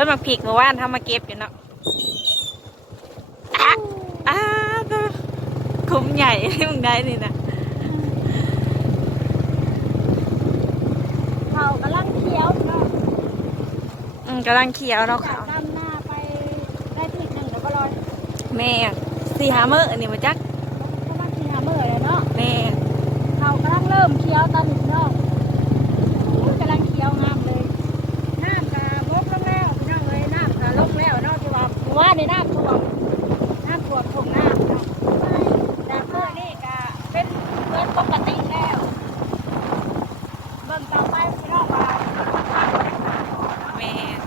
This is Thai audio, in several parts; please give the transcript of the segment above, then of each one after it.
ม่นส่วนมักผิกเมื่อวานทำมาเก็บอยู่เนาะอะอ่าตัวคุ้มใหญ่มึงได้นี่นะเขากำลังเคี้ยวเนาะอืมกำลังเคี้ยวเนาะจาขากวดำหน้าไปได้ทีหนึ่งแล้วก็ลอยแม่นสี่หาเมื่ออันนี้มาจักประมาณสี่ห้ามื้อเลยเนาะแม่นเขากำลังเริ่มเคี้ยวตอนนี้เนาะอุ้ยกำลังเคี้ยวงามเลยน้ำกะลกแล้วแล้วพี่น้องเลยน้ำกะลกแล้วเนาะที่ว่าว่าในน้ำท่วมน้ำท่วมถงน้ำเนาะแต่เมื่อนี่กะเป็นเรื่องปกติแล้วเบิ่งต่อไปพี่น้องว่า แม่น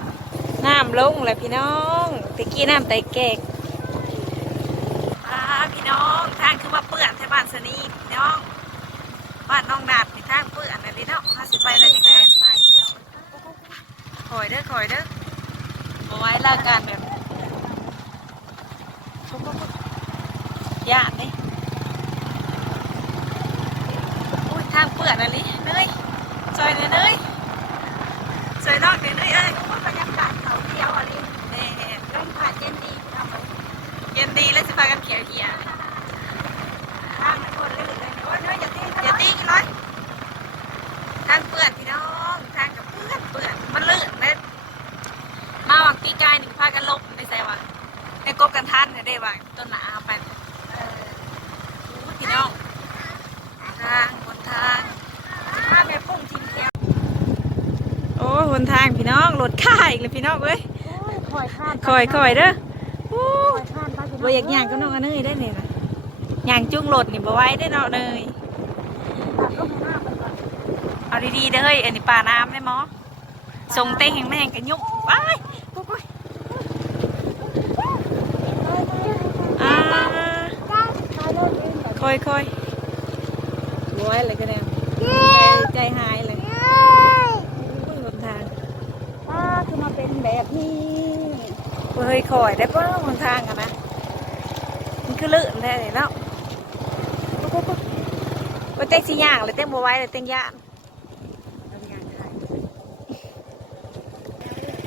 น้ำลงเลยพี่ น้องตะกี้น้ำไตแกกพี่น้องทางคือว่าเปื้อนแถวบ้านสนีพี่น้องบ้านน้องดาบนี่ทางเปื้อนอะไรเนาะถ้าสิไปได้ยังไงคอยเด้อคอยเด้อเอาไว้ลาการแบบย่านนี่อุ้ยทางเปื้อนอะไรเนยซอยเนยเนยซอยนอกเนยเนยเอ้ยบรรยากาศเขาเคี้ยวอะไร แน่เรื่องผ่านเย็นดีพี่น้องเลยเย็นดีแล้วสิพากันเขียวเขียวทางคนลื่นเลยนะว่าน้อยจะตีอย่าตีกันเลยทางเปื่อนพี่น้องทางกับเปื่อนเปื่อนมันลื่นเลยมาวังปีกายหนึ่งพากันลบไปใส่วะไอ้กบกันทันเนี่ยได้วางต้นหนาเอาไปเออโอ้ยพี่น้องทางบนทางถ้าแบบปุ้งทิ้งเคี้ยวโอ้ยบนทางพี่น้องรถข่ายเลยพี่น้องเว้ย คอยข้ามคอยคอยเด้อโอ้คอยยข้ามไปพี่น้บ่อยากย่างก็น้องอันเนยได้เนี่ยนะย่างจุ้งรถนี่บ่ไหว้ได้เนาะเนยตัดลูกหน้าไปก่อนเอาดีๆเด้อเฮ้ยอันนี้ปลาน้ำได้หมอส่งเต้งแห่งแม่งกันยุบไปกุ๊กกุ๊ยอ่าตายเลยยืนแบบค่อยค่อยรวยเลยก็เนี่ยใจใจหายเลยอุ้ยหนทางป้าคือมาเป็นแบบนี้ เฮ้ยคอยได้ป่ะหนทางกันนะ มันคือลื่นได้เลยเนาะกุ๊กกุ๊กกุ๊กว่าเต้งสิย่างเลยเต้งบัวไว้เลยเต้งย่าง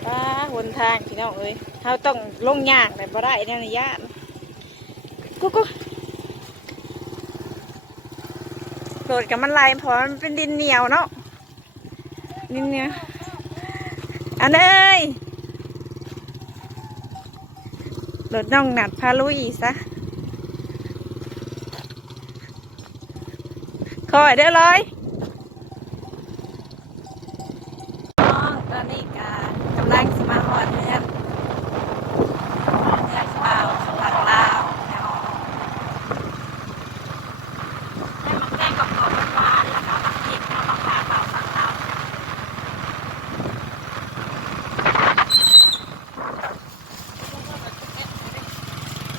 ป้าหนทางพี่น้องเอ้ยเราต้องลงย่างแต่บ่ได้แนวนี้ย่านกุ๊กกุ๊กโหลดกับมันไหลเพราะมันเป็นดินเหนียวเนาะดินเหนียวอันเอ้ย โหลดน้องหนัดพาลุยซะคอยเด้อร้อยน้องตอนนี้กากำลังสมาหอดเนื้อนเนื้อนเปล่าผักลาวแล้ว ให้มันแกงกับกรอบหวานๆแล้วก็มาพริกแล้วก็ผ่าเปล่าสักเตา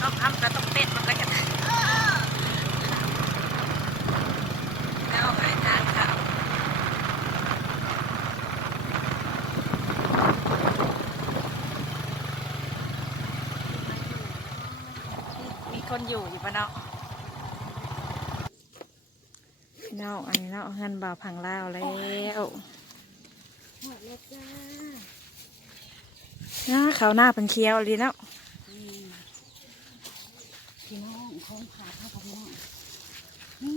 ต้องทำกระต้องเป็ดมันก็จะแล้วไปทานข้าวมี คนอยู่อยู่ปะเนาะพี่น้องอันนี้เนาะเงินบ่าวพังลาวแล้วหมดแล้วจ้านะเขาวหน้าเป็นเคี้ยวดีเนาะพี่น้องของผ่าข้าวของน้องนี่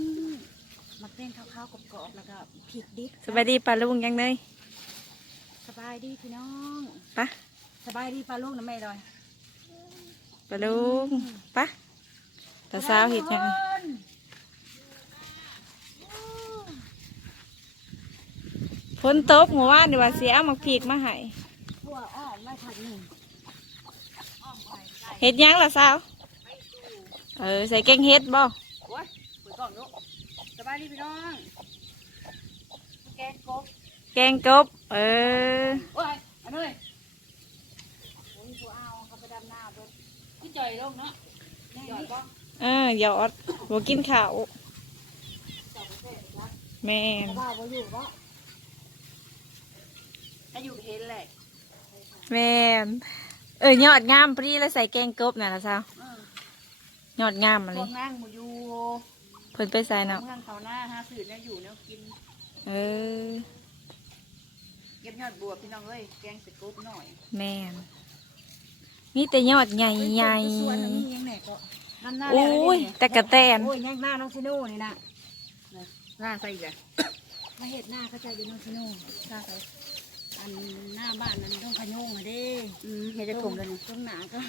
มาเต้นข้าวๆกรอบๆแล้วก็พริกดิบสบายดีปลาลุงยังเนยสบายดีพี่น้องปะสบายดีปลาลูกนะแม่ดอยปลาลุงปะ ตาสาวเห็ดยังฝนตกหมู่ว่านดีว่าเสียเอามาพีกมาให้ทั่วอ้อมไม่ทันหนึ่งเห็ดยังล่ะสาวเออใส่แกงเห็ดบ่โอ้ยเปิดกล่องลูกสบายดีพี่น้อง แกงกบ แกงกบ เออโอ้ยอันนี้โอ้ยตัวเอาเขาไปดำหน้าเบิ่งพี่จ่อยลงเนาะจ่อยบ่เออหยอดบ่กินข้าวแม่นบ้าบ่อยู่บ่ถ้าอยู่เห็นแหละแม่นเออยอดงามพอดีแล้วใส่แกงกบน่ะล่ะสาวเออยอดงามมาพเลวยกนั่งบ่อยู่เพิ่นไปใส่เนาะเมืองเขาหน้าหาสื่อแล้วอยู่แนวกิน เออ เก็บยอดบัวพี่น้องเอ้ยแกงใส่กบหน่อยแม่นมีแต่ยอดใหญ่ใหญ่ส่วนอันนี้ยังไหนก็ น้ำหน้าโอ้ยตะกะแตน โอ้ยยังหน้าน้องซิโน่นี่นะหน้าใส่อีกอะมาเห็ดหน้าเขาใจอยู่น้องซิโน่หน้าใส่อันหน้าบ้านนั้นต้องขยงอะเด้อืมเฮ็ดจะถมแล้วนี่ตรงหนาก็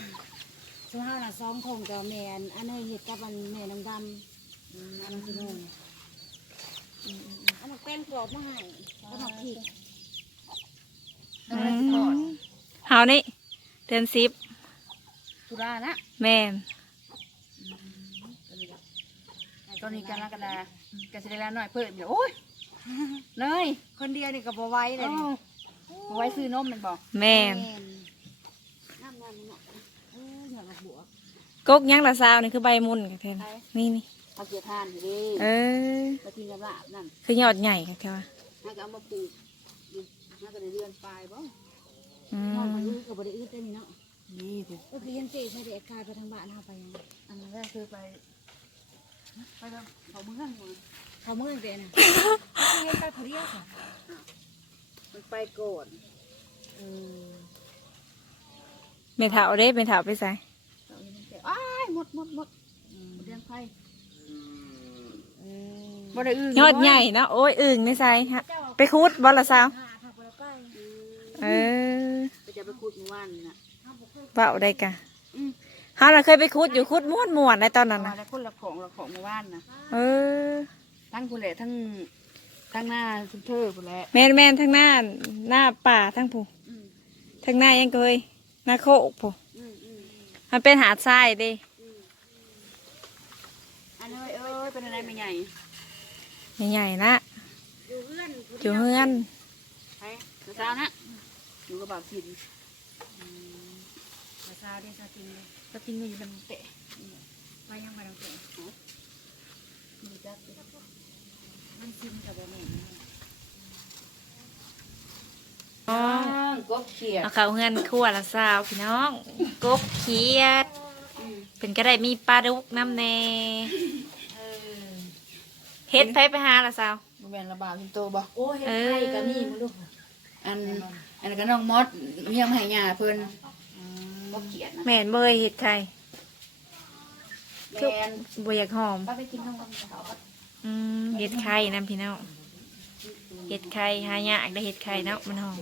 ช่วงห้าน่ะซ้อมคงกับแมนอันนี้เห็ดกับอันแม่น้ำดำอืมอันน้องซิโน่อืมอืมอืมเอามาแป้งกรอบมาให้เอามาพริกอืมเฮานี่เดือนสิบตุลานะแม่น ตอนนี้กรกฎาก็สิได้แล้วหน่อยเพิ่มอยู่โอ้ยเนยคนเดียวนี่ก็บ่ไหว้เลยเอานี่เอาไว้ซื้อนมแมันบอกแม่นน้ำน้ำน้ำเอออยากมาบวกกกยังละซาวนี่คือใบมุนกับแทนนี่นี่เอาเกียร์ทานอยู่ดิเออมาทิ้งกับลาบนั่นคือยอดใหญ่กับแค่ว่าน่าจะเอามาปลูกอยู่น่าจะได้เดือนปลายบ่อืนอนมมาอื้อกับบริอื้อได้นี่เนาะนี่สิก็คือยังเจ๊ใช้เด็กกายไปทางบ้านเอาไปยังอันนั้นก็คือไป ไปแล้วเขาเมืองอยู่เขาเมื่อเด็น่ะเห็นไปพอดีค่ะมันไปก่อนเออเมถาวเด้เมถาวไปใส่เอาอย่างนี้เสร็จอ้ายหมดหมดหมดหมดเดือนไฟเออบ่ได้อื่นยอดใหญ่นะโอ้ยอึ่งไม่ใส่ฮะไปคุดบอลละซาวหาทางไปแล้วใกล้เออไปจะไปขุดเมื่อวานน่ะเบาได้กะ อืมเฮาน่ะเคยไปคุดอยู่คุดม่วนม่วนในตอนนั้นเอานะแล้วคนละของละของเมื่อวานน่ะเออทั้งผู้แหละทั้งทั้งหน้าชุมเธอผู้แหละแม่นแม่นทั้งหน้าหน้าป่าทั้งผู้อืมทั้งหน้ายังเคยหน้าโคกผู้อืมอืมมันเป็นหาดทรายเดิอืมอันเอ้ยเอ้ยเป็นอะไรไม่ใหญ่ใหญ่ๆนะอยู่เพื่อนอยู่เฮือนไปเช้านะอยู่กับบ่าวกิน ภาษาเดชาจริงเลยก็ทิ้งไว้อยู่บนเตะไปยังไปทางเจ๊มีจักมันซิมกับแบบนี้อ๋อกบเขียดเอาเข้าเฮือนครัวละสาวพี่น้องกบเขียดเป็นก็ได้มีปลาดุกน้ำแน่เฮ็ดไปไปหาละสาวมันเป็นระบาดเป็นโตบ่โอ้ยเฮ็ดไข่กับนี่มึงดูอันอันนั้นก็น้องมดเมียงให้ยาเพิ่นก บเขียดนะแม่นเบยเฮ็ดไข่แม่นบ่อยากหอมป้าไปกินข้าวกันเขาก็อืมเฮ็ดไข่นํพี่น้องเฮ็ดไข่หายากได้เฮ็ดไข่เนาะมันหอม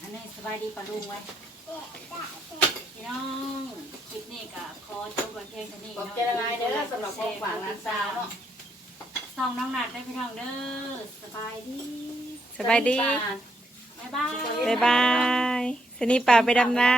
อันนี้สบายดีปะลุงไว้พี่น้องคลิปนี้ก็ขอจบไว้เพียงเท่านี้ขอบใจละลายเด้อสำหรับของฝากร้านสาวเนาะซองน้องนัดได้พี่น้องเด้อสบายดี สบายดี บ๊ายบาย บ๊ายบายสนีป่าไปดำนา